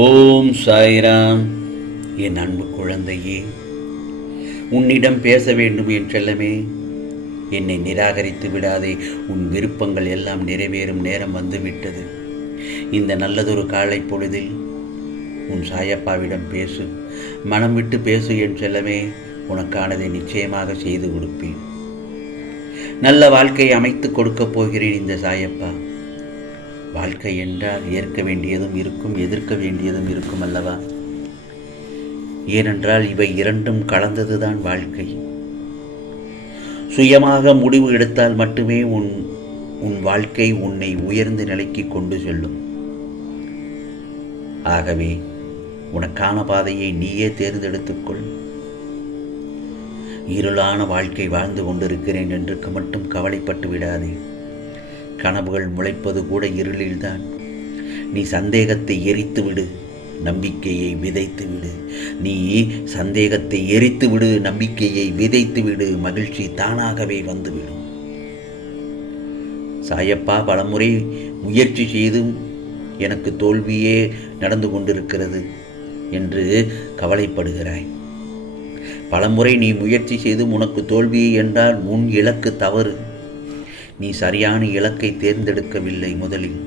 ஓம் சாய்ராம். என் அன்பு குழந்தையே, உன்னிடம் பேச வேண்டும் என் செல்லமே. என்னை நிராகரித்து விடாதே. உன் விருப்பங்கள் எல்லாம் நிறைவேறும் நேரம் வந்துவிட்டது. இந்த நல்லதொரு காலை பொழுதில் உன் சாயப்பாவிடம் பேசு. மனம் விட்டு பேசு என் செல்லமே. உனக்கானதை நிச்சயமாக செய்து கொடுப்பேன். நல்ல வாழ்க்கையை அமைத்து கொடுக்கப் போகிறேன் இந்த சாயப்பா. வாழ்க்கை என்றால் ஏற்க வேண்டியதும் இருக்கும், எதிர்க்க வேண்டியதும் இருக்கும் அல்லவா? ஏனென்றால் இவை இரண்டும் கலந்ததுதான் வாழ்க்கை. சுயமாக முடிவு எடுத்தால் மட்டுமே உன் வாழ்க்கை உன்னை உயர்ந்த நிலைக்கு கொண்டு செல்லும். ஆகவே உனக்கான பாதையை நீயே தேர்ந்தெடுத்துக்கொள். இருளான வாழ்க்கை வாழ்ந்து கொண்டிருக்கிறேன் என்று மட்டும் கவலைப்பட்டு விடாதே. கனவுகள் முளைப்பது கூட இருளில்தான். நீ சந்தேகத்தை எரித்து விடு, நம்பிக்கையை விதைத்து விடு. நீ சந்தேகத்தை எரித்து விடு, நம்பிக்கையை விதைத்து விடு. மகிழ்ச்சி தானாகவே வந்துவிடும். சாயப்பா, பலமுறை முயற்சி செய்தும் எனக்கு தோல்வியே நடந்து கொண்டிருக்கிறது என்று கவலைப்படுகிறாய். பலமுறை நீ முயற்சி செய்தும் உனக்கு தோல்வி என்றால் உன் இலக்கு தவறு. நீ சரியான இலக்கை தேர்ந்தெடுக்கவில்லை. முதலில்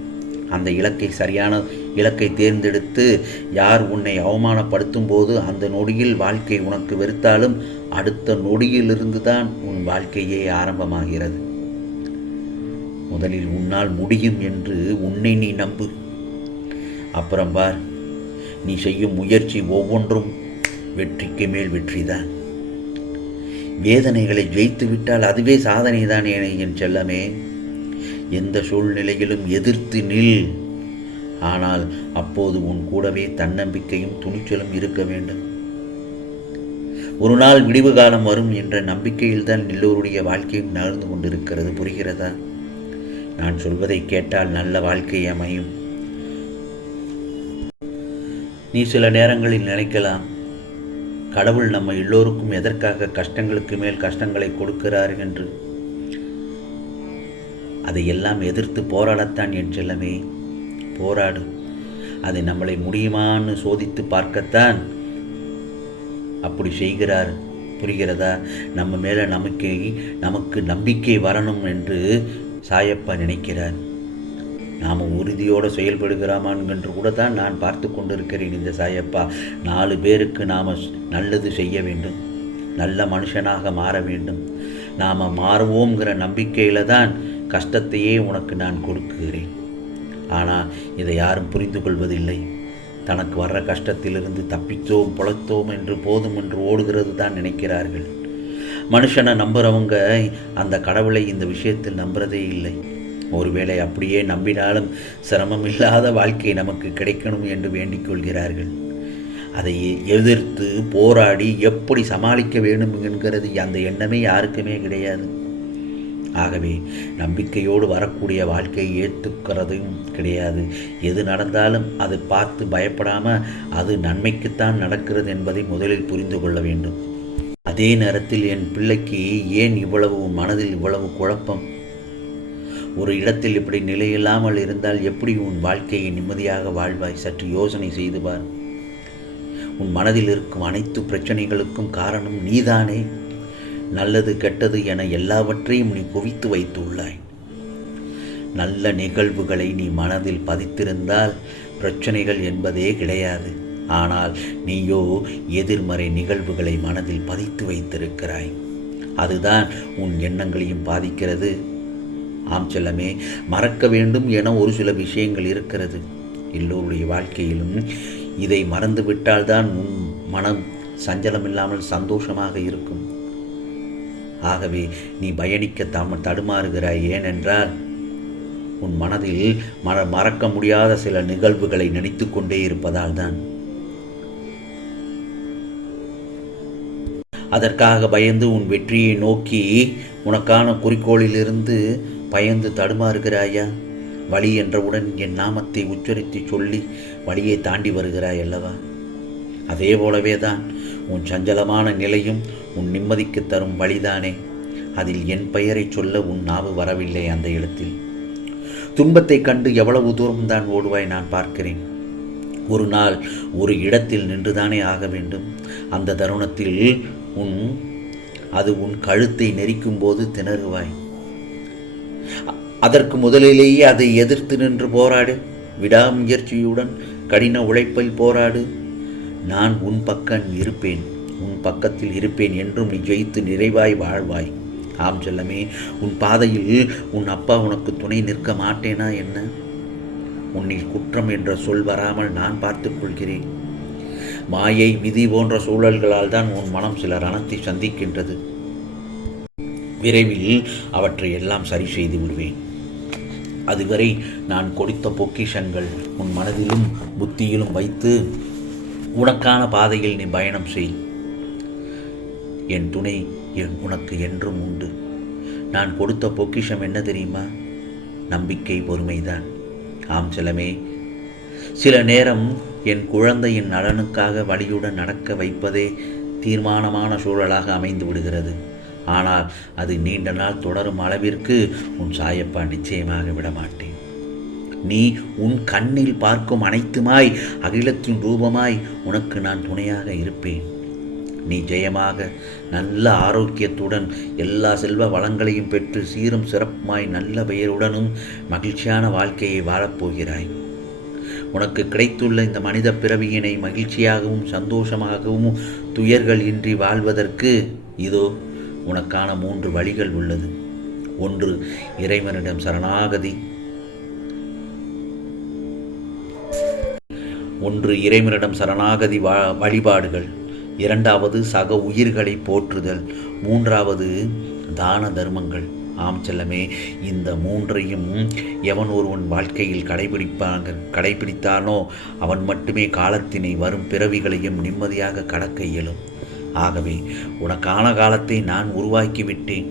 அந்த சரியான இலக்கை தேர்ந்தெடுத்து யார் உன்னை அவமானப்படுத்தும் போது அந்த நொடியில் வாழ்க்கை உனக்கு வெறுத்தாலும் அடுத்த நொடியிலிருந்து தான் உன் வாழ்க்கையே ஆரம்பமாகிறது. முதலில் உன்னால் முடியும் என்று உன்னை நீ நம்பு. அப்புறம் பார், நீ செய்யும் முயற்சி ஒவ்வொன்றும் வெற்றிக்கு மேல் வெற்றிதான். வேதனைகளை ஜெயித்து விட்டால் அதுவே சாதனை தான் என் செல்லமே. எந்த சூழ்நிலையிலும் எதிர்த்து நில். ஆனால் அப்போது உன் கூடவே தன்னம்பிக்கையும் துணிச்சலும் இருக்க வேண்டும். ஒரு நாள் விடிவு காலம் வரும் என்ற நம்பிக்கையில்தான் எல்லோருடைய வாழ்க்கையும் நகர்ந்து கொண்டிருக்கிறது. புரிகிறதா? நான் சொல்வதை கேட்டால் நல்ல வாழ்க்கை அமையும். நீ சில நேரங்களில் நினைக்கலாம், கடவுள் நம்ம எல்லோருக்கும் எதற்காக கஷ்டங்களுக்கு மேல் கஷ்டங்களை கொடுக்கிறார் என்று. அதையெல்லாம் எதிர்த்து போராடத்தான் என் செல்லமே. போராடு. அதை நம்மளை முடியுமான்னு சோதித்து பார்க்கத்தான் அப்படி செய்கிறார். புரிகிறதா? நம்ம மேலே நமக்கு நம்பிக்கை வரணும் என்று சாயப்பா நினைக்கிறார். நாம் உறுதியோடு செயல்படுகிறாமான் என்று கூட தான் நான் பார்த்து கொண்டிருக்கிறேன். இந்த சாயப்பா 4 பேருக்கு நாம் நல்லது செய்ய வேண்டும், நல்ல மனுஷனாக மாற வேண்டும். நாம் மாறுவோங்கிற நம்பிக்கையில் தான் கஷ்டத்தையே உனக்கு நான் கொடுக்கிறேன். ஆனால் இதை யாரும் புரிந்து கொள்வதில்லை. தனக்கு வர்ற கஷ்டத்திலிருந்து தப்பித்தோம் பொழைத்தோம் என்று போதும் என்று ஓடுகிறது தான் நினைக்கிறார்கள். மனுஷனை நம்புகிறவங்க அந்த கடவுளை இந்த விஷயத்தில் நம்புறதே இல்லை. ஒருவேளை அப்படியே நம்பினாலும் சிரமமில்லாத வாழ்க்கை நமக்கு கிடைக்கணும் என்று வேண்டிக் கொள்கிறார்கள். அதை எதிர்த்து போராடி எப்படி சமாளிக்க வேண்டும் என்கிறது அந்த எண்ணமே யாருக்குமே கிடையாது. ஆகவே நம்பிக்கையோடு வரக்கூடிய வாழ்க்கையை ஏற்றுக்கிறதும் கிடையாது. எது நடந்தாலும் அதை பார்த்து பயப்படாமல் அது நன்மைக்குத்தான் நடக்கிறது என்பதை முதலில் புரிந்து கொள்ள வேண்டும். அதே நேரத்தில் என் பிள்ளைக்கு ஏன் மனதில் இவ்வளவு குழப்பம்? ஒரு இடத்தில் இப்படி நிலையில்லாமல் இருந்தால் எப்படி உன் வாழ்க்கையை நிம்மதியாக வாழ்வாய்? சற்று யோசனை செய்து பார். உன் மனதில் இருக்கும் அனைத்து பிரச்சனைகளுக்கும் காரணம் நீதானே. நல்லது கெட்டது என எல்லாவற்றையும் நீ குவித்து வைத்துள்ளாய். நல்ல நிகழ்வுகளை நீ மனதில் பதித்திருந்தால் பிரச்சனைகள் என்பதே கிடையாது. ஆனால் நீயோ எதிர்மறை நிகழ்வுகளை மனதில் பதித்து வைத்திருக்கிறாய். அதுதான் உன் எண்ணங்களையும் பாதிக்கிறது. ஆம் செல்லமே, மறக்க வேண்டும் என ஒரு சில விஷயங்கள் இருக்கிறது எல்லோருடைய வாழ்க்கையிலும். இதை மறந்துவிட்டால்தான் உன் மனம் சஞ்சலமில்லாமல் சந்தோஷமாக இருக்கும். ஆகவே நீ பயணிக்க தடுமாறுகிறாய். ஏனென்றால் உன் மனதில் மறக்க முடியாத சில நிகழ்வுகளை நினைத்து கொண்டே இருப்பதால் தான். அதற்காக பயந்து உன் வெற்றியை நோக்கி உனக்கான குறிக்கோளிலிருந்து பயந்து தடுமாறுகிறாயா? வழி என்றவுடன் என் நாமத்தை உச்சரித்து சொல்லி வழியை தாண்டி வருகிறாய் அல்லவா? அதே போலவே தான் உன் சஞ்சலமான நிலையும் உன் நிம்மதிக்கு தரும் வழிதானே. அதில் என் பெயரை சொல்ல உன் நாவு வரவில்லை. அந்த இடத்தில் துன்பத்தை கண்டு எவ்வளவு தூரம்தான் ஓடுவாய் நான் பார்க்கிறேன். ஒரு நாள் ஒரு இடத்தில் நின்றுதானே ஆக வேண்டும். அந்த தருணத்தில் அது உன் கழுத்தை நெரிக்கும் போது திணறுவாய். அதற்கு முதலிலேயே அதை எதிர்த்து நின்று போராடு. விடாமுயற்சியுடன் கடின உழைப்பில் போராடு. நான் உன் பக்கம் இருப்பேன், உன் பக்கத்தில் இருப்பேன் என்றும் நீ ஜெயித்து நிறைவாய் வாழ்வாய். ஆம் செல்லமே, உன் பாதையில் உன் அப்பா உனக்கு துணை நிற்க மாட்டேனா என்ன? உன்னில் குற்றம் என்ற சொல் வராமல் நான் பார்த்துக் கொள்கிறேன். மாயை, விதி போன்ற சூழல்களால் தான் உன் மனம் சில ரணத்தை சந்திக்கின்றது. விரைவில் அவற்றை எல்லாம் சரி செய்து விடுவேன். அதுவரை நான் கொடுத்த பொக்கிஷங்கள் உன் மனதிலும் புத்தியிலும் வைத்து உனக்கான பாதையில் நீ பயணம் செய். என் துணை உனக்கு என்றும் உண்டு. நான் கொடுத்த பொக்கிஷம் என்ன தெரியுமா? நம்பிக்கை, பொறுமைதான். ஆம் செல்லமே, சில நேரம் என் குழந்தையின் நலனுக்காக வழியுடன் நடக்க வைப்பதே தீர்மானமான சூழலாக அமைந்து விடுகிறது. ஆனால் அது நீண்ட நாள் தொடரும் அளவிற்கு உன் சாயப்பா நிச்சயமாக விடமாட்டேன். நீ உன் கண்ணில் பார்க்கும் அனைத்துமாய் அகிலத்தின் ரூபமாய் உனக்கு நான் துணையாக இருப்பேன். நீ ஜெயமாக நல்ல ஆரோக்கியத்துடன் எல்லா செல்வ வளங்களையும் பெற்று சீரும் சிறப்புமாய் நல்ல பெயருடனும் மகிழ்ச்சியான வாழ்க்கையை வாழப்போகிறாய். உனக்கு கிடைத்துள்ள இந்த மனித பிறவியினை மகிழ்ச்சியாகவும் சந்தோஷமாகவும் துயர்கள் இன்றி வாழ்வதற்கு இதோ உனக்கான 3 வழிகள் உள்ளது. 1, இறைவனிடம் சரணாகதி. 1 இறைவனிடம் சரணாகதி வழிபாடுகள். 2வது சக உயிர்களை போற்றுதல். 3வது தான தர்மங்கள். ஆம் செல்லமே, இந்த 3ஐயும் எவன் ஒருவன் வாழ்க்கையில் கடைபிடித்தானோ அவன் மட்டுமே காலத்தினை வரும் பிறவிகளையும் நிம்மதியாக கடக்க இயலும். ஆகவே உனக்கான காலத்தை நான் உருவாக்கிவிட்டேன்.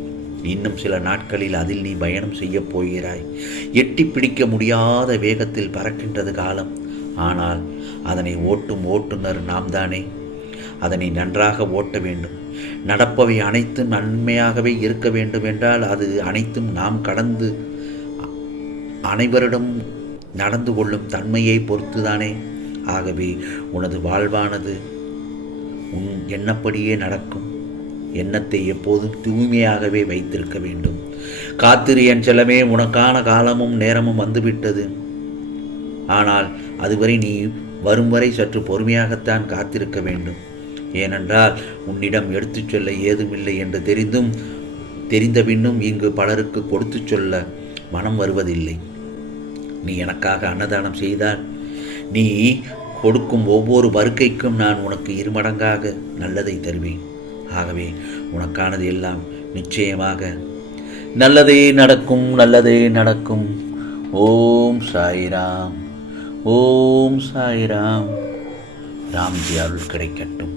இன்னும் சில நாட்களில் அதில் நீ பயணம் செய்யப் போகிறாய். எட்டி பிடிக்க முடியாத வேகத்தில் பறக்கின்றது காலம். ஆனால் அதனை ஓட்டும் ஓட்டுநர் நாம் தானே. அதனை நன்றாக ஓட்ட வேண்டும். நடப்பவை அனைத்தும் நன்மையாகவே இருக்க வேண்டும் என்றால் அது அனைத்தும் நாம் கடந்து அனைவரிடம் நடந்து கொள்ளும் தன்மையை பொறுத்துதானே. ஆகவே உனது வாழ்வானது உன் எண்ணப்படியே நடக்கும். எண்ணத்தை எப்போதும் தூய்மையாகவே வைத்திருக்க வேண்டும். காத்திரு என் செல்லமே, உனக்கான காலமும் நேரமும் வந்துவிட்டது. ஆனால் அதுவரை நீ வரும் வரை சற்று பொறுமையாகத்தான் காத்திருக்க வேண்டும். ஏனென்றால் உன்னிடம் எடுத்துச் சொல்ல ஏதுமில்லை என்று தெரிந்த பின்னும் இங்கு பலருக்கு கொடுத்து சொல்ல மனம் வருவதில்லை. நீ எனக்காக அன்னதானம் செய்தால் நீ கொடுக்கும் ஒவ்வொரு வருகைக்கும் நான் உனக்கு 2 மடங்காக நல்லதை தருவேன். ஆகவே உனக்கானது எல்லாம் நிச்சயமாக நல்லதே நடக்கும், நல்லதே நடக்கும். ஓம் சாய்ராம், ஓம் சாய்ராம். ராம்ஜி அருள் கிடைக்கட்டும்.